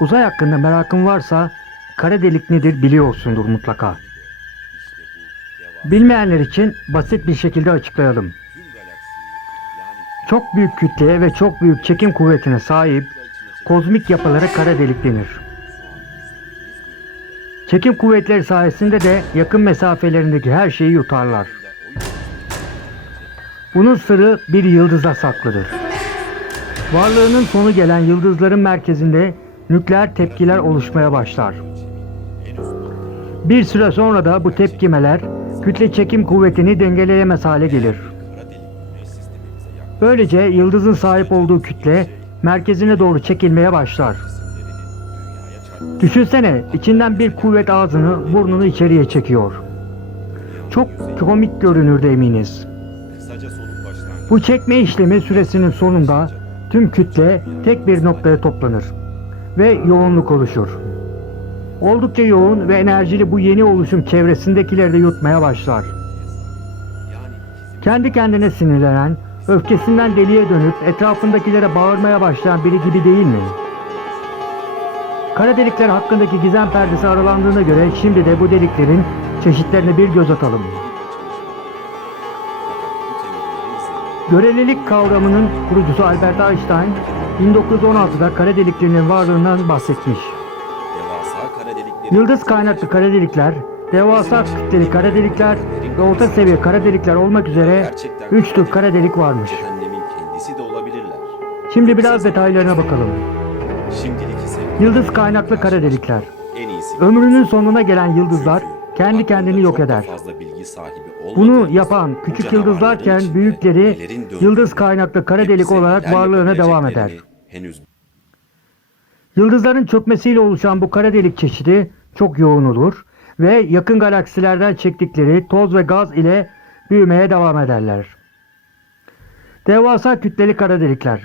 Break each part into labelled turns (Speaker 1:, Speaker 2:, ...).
Speaker 1: Uzay hakkında merakın varsa kara delik nedir biliyorsundur mutlaka. Bilmeyenler için basit bir şekilde açıklayalım. Çok büyük kütleye ve çok büyük çekim kuvvetine sahip kozmik yapılara kara delik denir. Çekim kuvvetleri sayesinde de yakın mesafelerindeki her şeyi yutarlar. Bunun sırrı bir yıldızda saklıdır. Varlığının sonu gelen yıldızların merkezinde nükleer tepkiler oluşmaya başlar. Bir süre sonra da bu tepkimeler kütle çekim kuvvetini dengeleyemez hale gelir. Böylece yıldızın sahip olduğu kütle merkezine doğru çekilmeye başlar. Düşünsene içinden bir kuvvet ağzını burnunu içeriye çekiyor. Çok komik görünür de eminiz. Bu çekme işlemi süresinin sonunda tüm kütle tek bir noktaya toplanır ve yoğunluk oluşur. Oldukça yoğun ve enerjili bu yeni oluşum çevresindekileri de yutmaya başlar. Kendi kendine sinirlenen, öfkesinden deliye dönüp etrafındakilere bağırmaya başlayan biri gibi değil mi? Kara delikler hakkındaki gizem perdesi aralandığına göre şimdi de bu deliklerin çeşitlerine bir göz atalım. Görelilik kavramının kurucusu Albert Einstein 1916'da kara deliklerinin varlığından bahsetmiş.
Speaker 2: Devasa kara delikleri
Speaker 1: Yıldız kaynaklı kara delikler, devasa kütleli kara delikler ve orta seviye kara delikler olmak üzere 3 tür kara delik varmış.
Speaker 2: cehennemin kendisi de olabilirler.
Speaker 1: Şimdi biraz detaylarına bakalım.
Speaker 2: Şimdilik ise
Speaker 1: Yıldız kaynaklı kara delikler.
Speaker 2: en iyisi
Speaker 1: Ömrünün sonuna gelen yıldızlar kendi kendini yok eder.
Speaker 2: fazla bilgi sahibi
Speaker 1: Bunu yapan küçük yıldızlarken büyükleri yıldız kaynaklı kara delik olarak varlığına devam eder.
Speaker 2: Henüz
Speaker 1: Yıldızların çökmesiyle oluşan bu kara delik çeşidi çok yoğun olur ve yakın galaksilerden çektikleri toz ve gaz ile büyümeye devam ederler. Devasa kütleli kara delikler.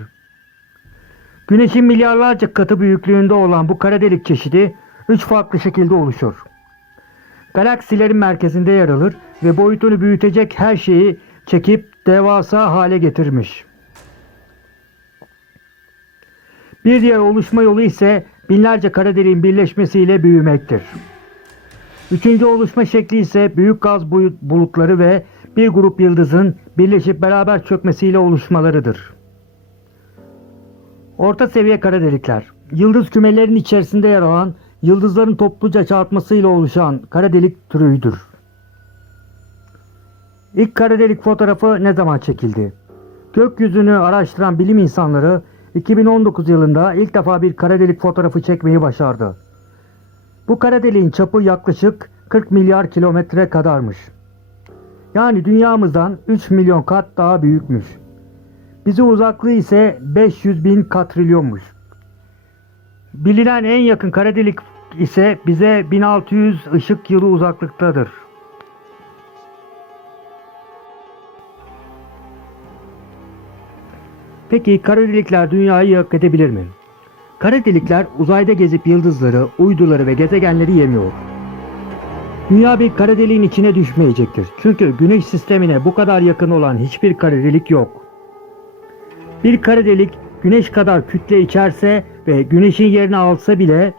Speaker 1: Güneşin milyarlarca katı büyüklüğünde olan bu kara delik çeşidi üç farklı şekilde oluşur. Galaksilerin merkezinde yer alır ve boyutunu büyütecek her şeyi çekip devasa hale getirmiş. Bir diğer oluşma yolu ise binlerce kara deliğin birleşmesiyle büyümektir. Üçüncü oluşma şekli ise büyük gaz bulutları ve bir grup yıldızın birleşip beraber çökmesiyle oluşmalarıdır. Orta seviye kara delikler. Yıldız kümelerinin içerisinde yer alan yıldızların topluca çarpmasıyla oluşan kara delik türüdür. İlk kara delik fotoğrafı ne zaman çekildi? Gökyüzünü araştıran bilim insanları 2019 yılında ilk defa bir kara delik fotoğrafı çekmeyi başardı. Bu kara deliğin çapı yaklaşık 40 milyar kilometre kadarmış. Yani dünyamızdan 3 milyon kat daha büyükmüş. Bize uzaklığı ise 500 bin katrilyonmuş. Bilinen en yakın kara delik ise bize 1600 ışık yılı uzaklıktadır. Peki kara delikler dünyayı yok edebilir mi? Kara delikler uzayda gezip yıldızları, uyduları ve gezegenleri yemiyor. Dünya bir kara deliğin içine düşmeyecektir. Çünkü güneş sistemine bu kadar yakın olan hiçbir kara delik yok. Bir kara delik güneş kadar kütle içerse ve güneşin yerini alsa bile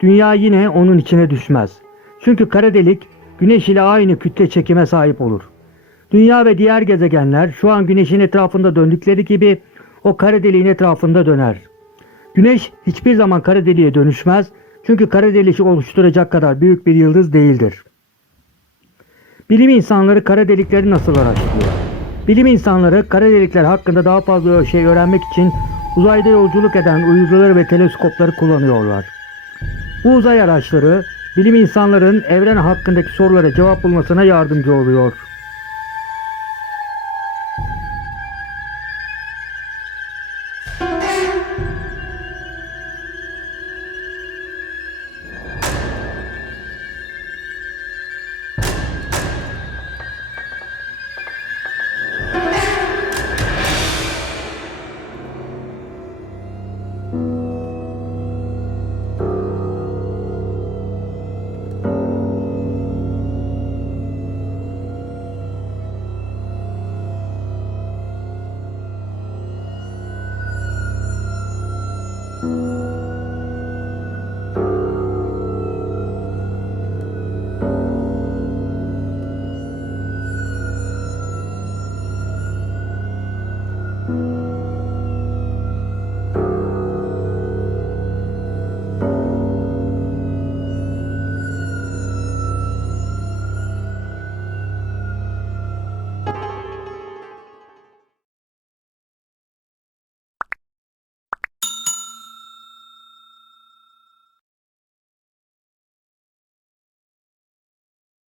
Speaker 1: dünya yine onun içine düşmez. Çünkü kara delik güneş ile aynı kütle çekime sahip olur. Dünya ve diğer gezegenler şu an güneşin etrafında döndükleri gibi o kara deliğin etrafında döner. Güneş hiçbir zaman kara deliğe dönüşmez çünkü kara deliği oluşturacak kadar büyük bir yıldız değildir. Bilim insanları kara delikleri nasıl araştırıyor? Bilim insanları kara delikler hakkında daha fazla şey öğrenmek için uzayda yolculuk eden uyduları ve teleskopları kullanıyorlar. Bu uzay araçları bilim insanların evren hakkındaki sorulara cevap bulmasına yardımcı oluyor. thank you